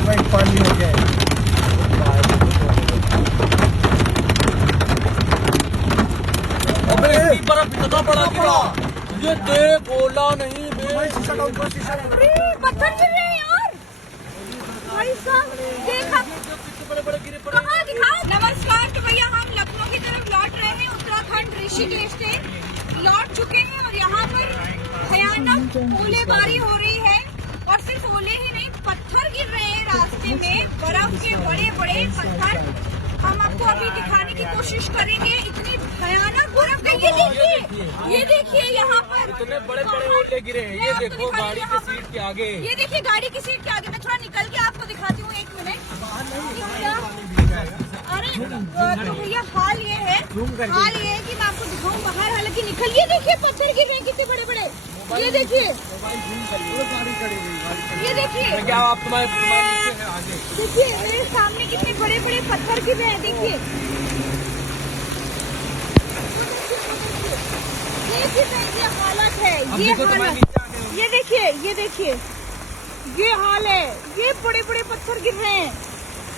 White पानी हो गया है। बर्फ इतना बड़ा गिरा, ये देख बोला नहीं पत्थर गिर रहे हैं यार। भाई साहब देखा बड़े बड़े गिरे पड़े। कहाँ दिखाओ। नमस्कार, तो भैया हम लखनऊ की तरफ लौट रहे हैं। उत्तराखंड ऋषिकेश से लौट चुके हैं और यहाँ पर भयानक ओलेबारी हो रही है। और सिर्फ ओले ही नहीं, पत्थर गिर रहे हैं रास्ते में, बर्फ के बड़े बड़े पत्थर। हम आपको अभी दिखाने की कोशिश करेंगे। इतनी भयानक बर्फ है। ये देखिए यहाँ पर इतने बड़े बड़े ओले गिरे हैं। ये देखो गाड़ी की सीट के आगे, ये देखिए गाड़ी की सीट के आगे। मैं थोड़ा निकल के आपको दिखाती हूँ, 1 मिनट। अरे तो भैया हाल ये है कि मैं आपको दिखाऊं बाहर। हालांकि निकल, ये देखिए पत्थर गिर रहे हैं कितने बड़े बड़े। ये देखिए, ये देखिए, क्या आप तुम्हारे नीचे है आगे। देखिए मेरे सामने कितने बड़े बड़े पत्थर गिर रहे हैं। देखिए ये हालत है, ये हालत। ये देखिए ये हाल है। ये बड़े बड़े पत्थर गिर रहे हैं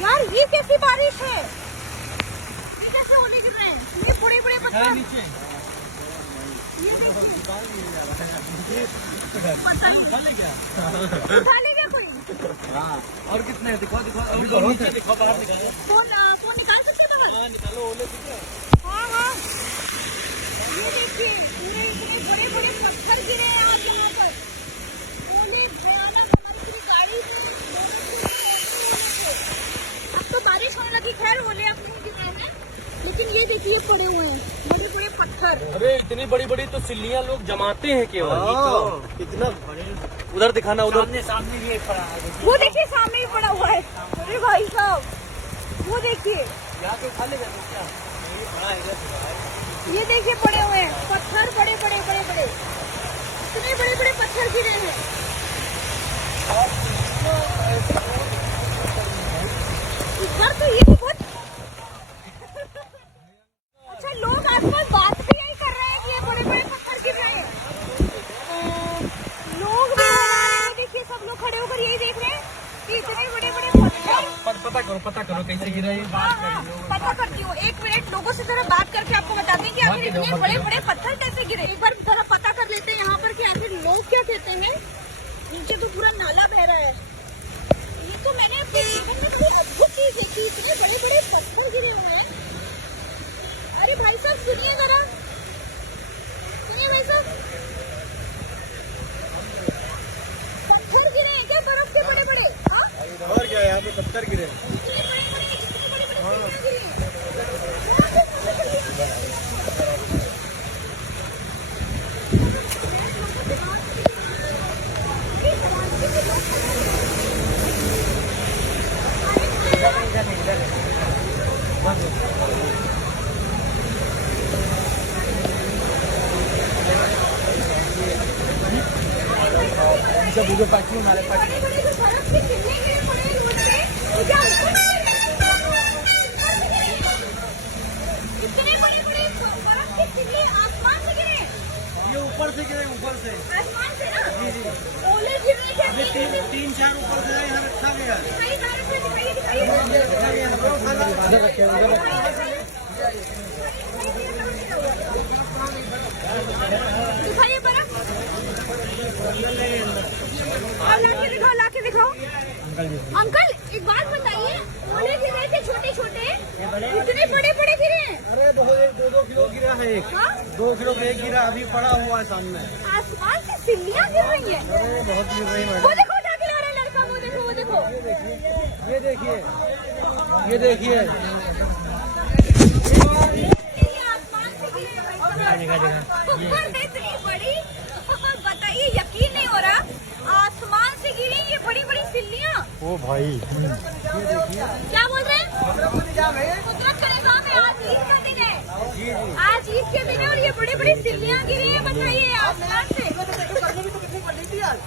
यार। ये कैसी बारिश है, ये कैसे ओले गिर रहे हैं। ये बड़े बड़े पत्थर, ये उठा ले गया कोई। और कितने दिखो नीचे दिखो, बाहर निकालो। फोन निकाल सकते हो बाहर? निकालो ओले। हाँ ये देखिए पूरे इतने बड़े बड़े पत्थर गिरे हैं आज यहाँ पर। ओले भयानक, हमारी गाड़ी अब तो बारिश होने लगी। खैर ओले अब नहीं गिर रहे हैं, लेकिन ये देखिए पड़े हुए हैं बड़े बड़े पत्थर। अरे इतनी बड़ी बड़ी तो सिल्लियाँ लोग जमाते हैं केवल। कितना बड़े। उधर दिखाना, उधर सामने भी पड़ा है। वो देखिए सामने ही पड़ा हुआ है। अरे भाई साहब वो देखिए, यहाँ तो खा लेगा तो क्या ये देखिए पड़े हुए हैं पत्थर, बड़े बड़े इतने बड़े बड़े पत्थर गिरे हैं। इधर तो ये बहुत अच्छा, लोग आजकल बात भी यही कर रहे हैं कि ये बड़े बड़े पत्थर गिर रहे हैं। लोग भी देखिए, सब लोग खड़े होकर यही देख रहे हैं कि इतने बड़े बड़े पत्थर। पता करो कैसे गिरा ये। पता करती हूँ, 1 मिनट। लोगों से जरा बात करके आपको बताते हैं कि आखिर इतने बड़े बड़े पत्थर कैसे गिरे। एक बार जरा पता कर लेते हैं यहाँ पर कि आखिर लोग क्या कहते हैं। नीचे तो पूरा नाला बह रहा है। ये तो मैंने अपने जीवन में बड़ी अद्भुत चीज देखी, इतने बड़े बड़े पत्थर गिरे हुए हैं। अरे भाई साहब सुनिए जरा, सुनिए भाई साहब, पत्थर गिरे हैं क्या बर्फ के बड़े बड़े? और क्या यहाँ पे पत्थर गिरे। वीडियो पार्टी हमारे पास इतने बड़े बड़े बर्फ के टिल्ले आसमान से गिरे। ये ऊपर से गिरे, ऊपर से आसमान से ना। जी ओले गिरने के अभी 3-4 ऊपर से यहाँ रखा गया। दिखाइए बर्फ, लाके दिखाओ। अंकल एक बात बताइए, ओले गिरे थे छोटे छोटे, इतने बड़े बड़े गिरे हैं। अरे 2 किलो गिरा है एक। 2 किलो का एक गिरा, अभी पड़ा हुआ है सामने। आसमान से सिल्लियाँ गिर रही हैं। अरे बहुत गिर रही है। वो देखो उठा के ला रहा है लड़का, वो देखो, वो देखो। ये देखिए, ये देखिए। आसमान से गिरे इतनी बड़ी, बताइए यकीन नहीं हो रहा। आसमान से गिरी ये बड़ी बड़ी सिल्लियाँ। ओ भाई क्या बोल रहे हैं? कुदरत का निजाम है। आज ईद का दिन है, आज ईद के दिन है और ये बड़ी बड़ी सिल्लियाँ गिरी है। बताइए आसमान से।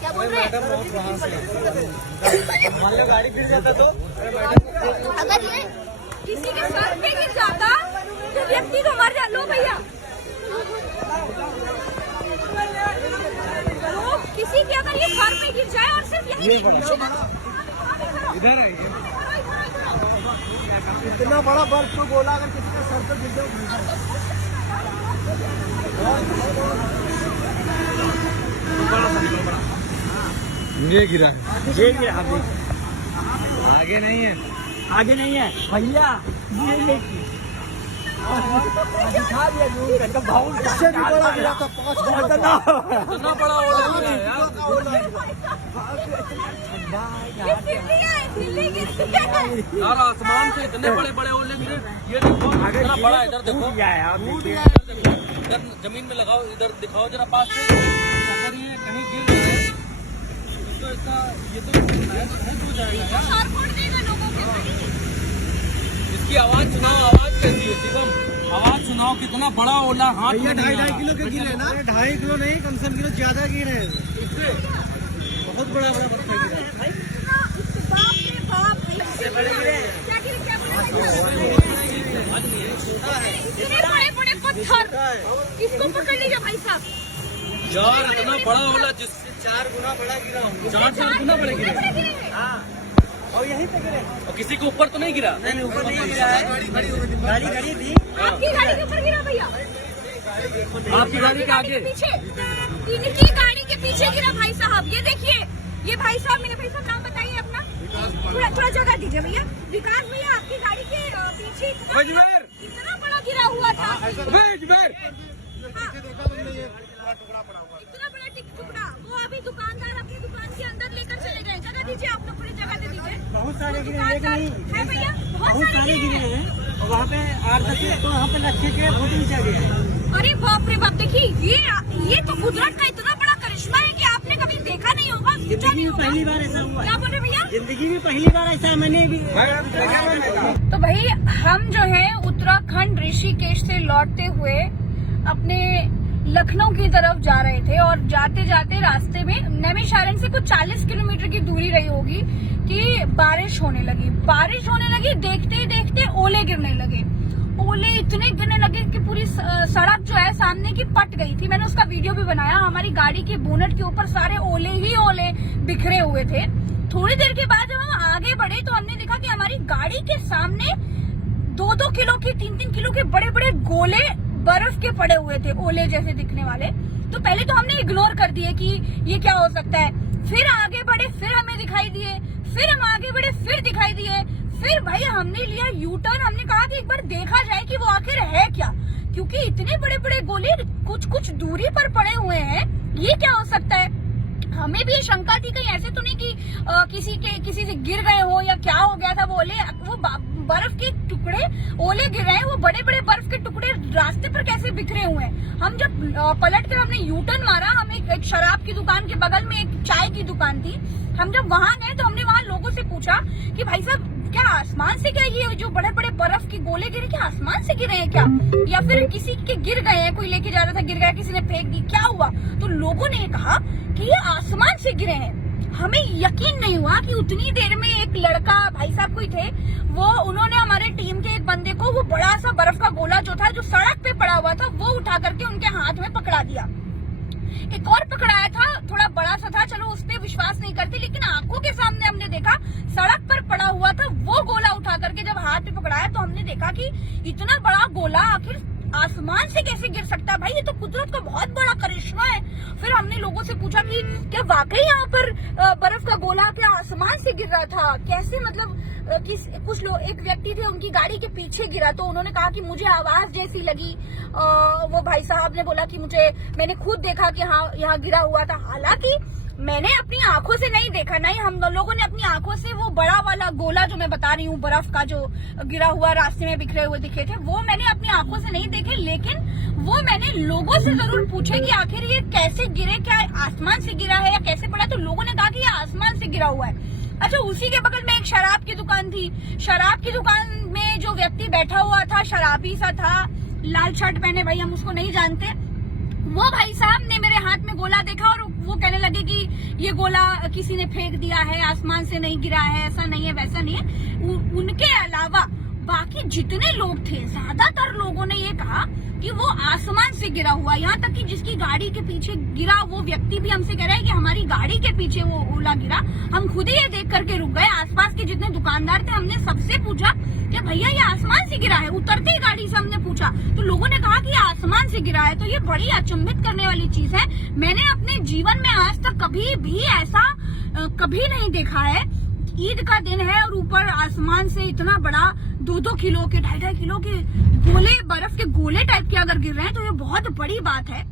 क्या बोल रहे हैं? गाड़ी गिर जाता तो अगर ये किसी के सर पे गिर जाता तो व्यक्ति तो मर जा। लो भैया किसी के अगर ये सर पे गिर जाए और सिर्फ यही नहीं, इधर है ये। इतना बड़ा बर्फ को गोला अगर किसी के सर पर गिर जाए, ये गिरा है, ये गिरा अभी। आगे नहीं है। आगे नहीं है भैया, ये देखिए दिखा दिया जूम करके, बहुत इससे भी बड़ा गिरा था 5 फुट का। इतना बड़ा ओला है ये दिल्ली है, दिल्ली गिरती है। यार, आसमान से इतने बड़े बड़े ओले गिरे। ये देखो इतना बड़ा, इधर देखो, इधर जमीन में लगाओ, इधर दिखाओ जरा पास से। अगर ये कहीं गिर जाए तो इसका ये तो हो जाएगा यार। सर फोड़ देगा लोगों के भाई। इसकी आवाज सुनाओ, आवाज कैसी है शिवम? आवाज सुनाओ, कितना बड़ा ओला हाथ में नहीं आ रहा। किलो के गिरे ना, 2.5 किलो नहीं, कम से कम किलो ज्यादा गिरे हैं। इससे बहुत बड़ा बड़ा बर्फ गिरा है। भाई बाप रे बाप, इससे बड़े गिरे क्या गिरे, क्या बड़े इतने बड़े बड़े पत्थर। इसको पकड़ लीजिए भाई साहब। यार, इतना बड़ा ओला जिससे 4 गुना बड़ा गिरा होगा। 4 गुना बड़े गिरे। बड़े गिरे। हाँ, और यहीं पे गिरे। और किसी के ऊपर तो नहीं गिरा? नहीं, ऊपर नहीं गिरा है, गाड़ी खड़ी थी। आपकी गाड़ी के ऊपर गिरा भैया? आपकी गाड़ी के आगे? पीछे, इनकी गाड़ी के पीछे गिरा भाई साहब। ये देखिए, ये भाई साहब, मेरे भाई साहब नाम बताइए अपना, थोड़ा जगह दीजिए भैया। विकास भैया, आपकी गाड़ी के पीछे इतना बड़ा गिरा हुआ था। इतना बड़ा टुकड़ा, वो अभी दुकानदार अपनी दुकान के अंदर लेकर चले गए। जगह दीजिए, आप लोग थोड़ी जगह दे दीजिए। बहुत सारे गिरे, दुकानदार है भैया, बहुत सारे गिरे हैं। हैं। वहाँ पे 8-10 तो वहाँ पे रखे के फोटो खींचा गया है। अरे बाप रे बाप, देखिए ये तो कुदरत का इतना बड़ा करिश्मा है कि आपने कभी देखा नहीं होगा, सोचा जिंदगी नहीं में होगा। पहली बार ऐसा हुआ है। क्या बोल रहे भैया? जिंदगी में पहली बार ऐसा मैंने भी। तो भाई हम जो है उत्तराखंड ऋषिकेश से लौटते हुए अपने लखनऊ की तरफ जा रहे थे, और जाते जाते रास्ते में नैमिषारण्य से कुछ 40 किलोमीटर की दूरी रही होगी कि बारिश होने लगी। देखते ही देखते ओले गिरने लगे। ओले इतने गिरने लगे कि पूरी सड़क जो है सामने की पट गई थी। मैंने उसका वीडियो भी बनाया। हमारी गाड़ी के बोनट के ऊपर सारे ओले ही ओले बिखरे हुए थे। थोड़ी देर के बाद जब हम आगे बढ़े तो हमने देखा कि हमारी गाड़ी के सामने 2-2 किलो के, 3-3 किलो के बड़े बड़े गोले बर्फ के पड़े हुए थे, ओले जैसे दिखने वाले। तो पहले तो हमने इग्नोर कर दिए कि ये क्या हो सकता है। फिर आगे बढ़े, फिर हमें दिखाई दिए, फिर हम आगे बढ़े, फिर दिखाई दिए। फिर भाई हमने लिया यू टर्न। हमने कहा कि एक बार देखा जाए कि वो आखिर है क्या, क्योंकि इतने बड़े बड़े गोले कुछ दूरी पर पड़े हुए हैं। ये क्या हो सकता है? हमें भी ये शंका थी, कहीं ऐसे तो नहीं कि किसी से गिर गए हो या क्या हो गया था। वो बर्फ के टुकड़े ओले गिर रहे हैं, वो बड़े बड़े बर्फ के टुकड़े रास्ते पर कैसे बिखरे हुए हैं। हम जब पलट कर हमने यू टर्न मारा, हम एक शराब की दुकान के बगल में एक चाय की दुकान थी। हम जब वहां गए तो हमने वहां लोगों से पूछा कि भाई साहब, क्या आसमान से, क्या ये जो बड़े बड़े बर्फ के गोले गिरे, क्या आसमान से गिरे हैं क्या, या फिर किसी के गिर गए हैं, कोई लेके जा रहा था गिर गया, किसी ने फेंक दी, क्या हुआ? तो लोगों ने कहा कि ये आसमान से गिरे हैं। हमें यकीन नहीं हुआ कि उतनी देर में एक लड़का, भाई साहब कोई थे, उन्होंने हमारे टीम के एक बंदे को वो बड़ा सा बर्फ का गोला जो था, जो सड़क पे पड़ा हुआ था, वो उठा करके उनके हाथ में पकड़ा दिया। एक और पकड़ाया था, थोड़ा बड़ा सा था, चलो उस पे विश्वास नहीं करते, लेकिन आंखों के सामने हमने देखा सड़क पर पड़ा हुआ था। वो गोला उठा करके जब हाथ पे पकड़ाया तो हमने देखा कि इतना बड़ा गोला आखिर आसमान से कैसे गिर सकता है। भाई ये तो कुदरत का बहुत बड़ा करिश्मा है। फिर हमने लोगों से पूछा कि क्या वाकई यहाँ पर बर्फ का गोला क्या आसमान से गिर रहा था, कैसे, मतलब कुछ लोग, एक व्यक्ति थे, उनकी गाड़ी के पीछे गिरा। तो उन्होंने कहा कि मुझे आवाज जैसी लगी। वो भाई साहब ने बोला कि मैंने खुद देखा कि हाँ यहाँ गिरा हुआ था। हालांकि मैंने अपनी आंखों से नहीं देखा, नहीं हम लोगों ने अपनी आंखों से वो बड़ा वाला गोला जो मैं बता रही हूँ, बर्फ का जो गिरा हुआ रास्ते में बिखरे हुए दिखे थे, वो मैंने अपनी आंखों से नहीं देखे। लेकिन वो मैंने लोगों से जरूर पूछे कि आखिर ये कैसे गिरे, क्या आसमान से गिरा है या कैसे पड़ा। तो लोगों ने कहा कि ये आसमान से गिरा हुआ है। अच्छा, उसी के बगल में एक शराब की दुकान थी। शराब की दुकान में जो व्यक्ति बैठा हुआ था, शराबी सा था, लाल शर्ट पहने, भाई हम उसको नहीं जानते। वो भाई साहब ने मेरे हाथ में गोला देखा और वो कहने लगे कि ये गोला किसी ने फेंक दिया है, आसमान से नहीं गिरा है, ऐसा नहीं है, वैसा नहीं है। उनके अलावा बाकी जितने लोग थे ज्यादातर लोगों ने ये कहा कि वो आसमान से गिरा हुआ, यहाँ तक कि जिसकी गाड़ी के पीछे गिरा वो व्यक्ति भी हमसे कह रहा है कि हमारी गाड़ी के पीछे वो ओला गिरा। हम खुद ही ये देख करके रुक गए। आसपास के जितने दुकानदार थे हमने सबसे पूछा कि भैया ये आसमान से गिरा है, उतरते ही गाड़ी से हमने पूछा तो लोगों ने कहा कि ये आसमान से गिरा है। तो ये बड़ी अचंभित करने वाली चीज है। मैंने अपने जीवन में आज तक कभी भी ऐसा कभी नहीं देखा है। ईद का दिन है और ऊपर आसमान से इतना बड़ा 2-2 किलो के 2.5 किलो के गोले, बर्फ के गोले टाइप के अगर गिर रहे हैं तो ये बहुत बड़ी बात है।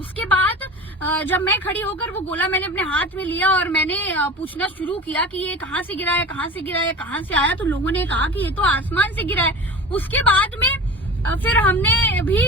उसके बाद जब मैं खड़ी होकर वो गोला मैंने अपने हाथ में लिया और मैंने पूछना शुरू किया कि ये कहाँ से गिरा है, कहाँ से गिरा है, कहाँ से आया, तो लोगों ने कहा कि ये तो आसमान से गिरा है। उसके बाद में फिर हमने भी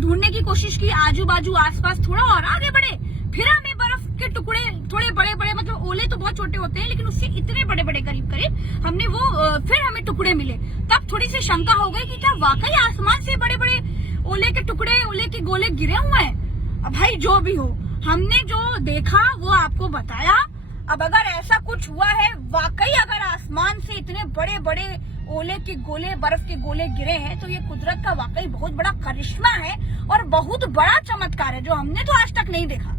ढूंढने की कोशिश की, आजू बाजू आसपास थोड़ा और आगे बढ़े, फिर हमें बर्फ के टुकड़े थोड़े बड़े बड़े, मतलब ओले तो बहुत छोटे होते हैं लेकिन उससे इतने बड़े बड़े करीब करीब हमने वो फिर हमें टुकड़े मिले। तब थोड़ी सी शंका हो गई कि क्या वाकई आसमान से बड़े बड़े ओले के टुकड़े, ओले के गोले गिरे हुए हैं। अब भाई जो भी हो, हमने जो देखा वो आपको बताया। अब अगर ऐसा कुछ हुआ है वाकई, अगर आसमान से इतने बड़े बड़े ओले के गोले, बर्फ के गोले गिरे हैं तो ये कुदरत का वाकई बहुत बड़ा करिश्मा है और बहुत बड़ा चमत्कार है जो हमने तो आज तक नहीं देखा।